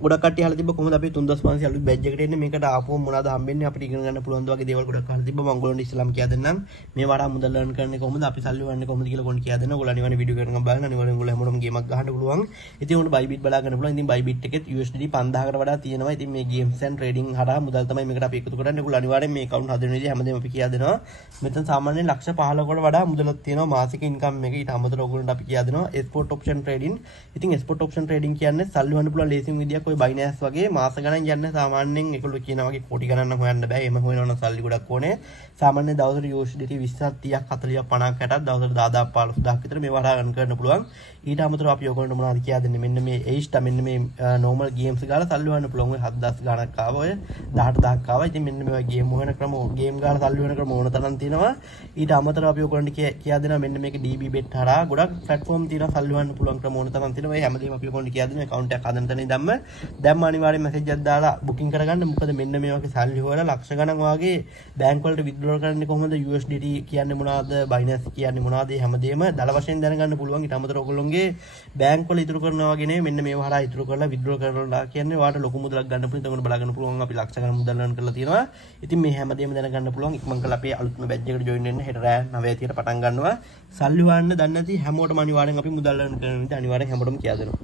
ගොඩක් කට්ටිය අහලා තිබ්බ කොහොමද අපි 3500 අලුත් බැජ් එකට එන්නේ මේකට ආපුවම මොනවද හම්බෙන්නේ අපිට ඉගෙන ගන්න පුළුවන් ද වගේ දේවල් ගොඩක් අහලා තිබ්බ මම ඔයගොල්ලන්ට ඉස්සලාම කියා දෙන්නම් මේ වඩා මුදල් earn කරන්නේ කොහොමද අපි සල්ලි වන්නේ කොහොමද කියලා ඔයගොල්ලන්ට කියා දෙන්න ඔයගොල්ලෝ අනිවාර්යෙන් වීඩියෝ එකක් බලන්න අනිවාර්යෙන් ඔයගොල්ලෝ හැමෝටම ගේමක් ගහන්න පුළුවන් ඉතින් උන්ට Bybit බලා ගන්න පුළුවන් ඉතින් Bybit එකෙත් USDT 5000කට වඩා තියෙනවා ඉතින් මේ games and trading හරහා මුදල් තමයි මේකට අපි එකතු කරන්නේ ඔයගොල්ලෝ අනිවාර්යෙන් මේ account හදන විදිහ හැමදේම අපි කියා දෙනවා මෙතන සාමාන්‍යයෙන් ලක්ෂ 15කට වඩා මුදලක් තියෙනවා මාසික income එක ඊට අමතරව ඔයගොල්ලන්ට අපි කියා දෙනවා export option trading ඉතින් export option trading කියන්නේ සල්ලි වන්න පුළුවන් ලේසිම විදියක් ඔය Binance වගේ මාස ගණන් යන්නේ සාමාන්‍යයෙන් ඒගොල්ලෝ කියනවා වගේ කෝටි ගණන් හොයන්න බෑ එහෙම හොයනවනම් සල්ලි ගොඩක් ඕනේ සාමාන්‍ය දවසට USDT 20ක් 30ක් 40ක් 50ක් 60ක් දවසට 10000 15000ක් විතර මේ වරහා ගන්න කරන්න පුළුවන් ඊට අමතරව අපි ඔයගොල්ලන්ට මොනවද කියා දෙන්නේ මෙන්න මේ Aista මෙන්න මේ normal games ගාලා සල්ලි වන්න පුළුවන් ඔය 7000 ගණක් ආවා ඔය 18000ක් ආවා ඉතින් මෙන්න මේ ගේම් හොයන ක්‍රම ගේම් ගාලා සල්ලි වන්න ක්‍රම ඕන තරම් තියෙනවා ඊට අමතරව අපි ඔයගොල්ලන්ට කියා දෙනවා මෙන්න මේක DB bet හරහා ගොඩක් platform තියෙනවා සල්ලි වන්න පුළුවන් ක්‍රම ඕන තරම් තියෙනවා ඒ හැමදේම අපි ඔයගොල්ලන්ට කියා දෙනවා account එකක් හදන්න තැන ඉඳන්ම දැම්ම අනිවාර්යෙන් message එකක් දාලා booking කරගන්න මොකද මෙන්න මේ වගේ සල්ලි හොයලා ලක්ෂ ගණන් වාගේ බැංක් වලට withdraw කරන්නේ කොහොමද USDT කියන්නේ මොනවද Binance කියන්නේ මොනවද හැමදේම දල වශයෙන් දැනගන්න පුළුවන් ඊට අමතරව ඔයගොල්ලෝගේ බැංක් වල ඉතුරු කරනවා වගේ නෙමෙයි මෙන්න මේව හරහා ඉතුරු කරලා withdraw කරලා කියන්නේ ඔයාලට ලොකු මුදලක් ගන්න පුළුවන් එතකොට බලා ගන්න පුළුවන් අපි ලක්ෂ ගණන් මුදල් earn කරලා තියෙනවා ඉතින් මේ හැමදේම දැනගන්න පුළුවන් ඉක්මන් කරලා අපේ අලුත්ම බැච් එකට join වෙන්න හෙට රෑ 9:30ට පටන් ගන්නවා සල්ලි හොයන්න දන්නේ නැති හැමෝටම අනිවාර්යෙන් අපි මුදල් earn කරන විදිහ අනිවාර්යෙන් හැමෝටම කියා දෙනවා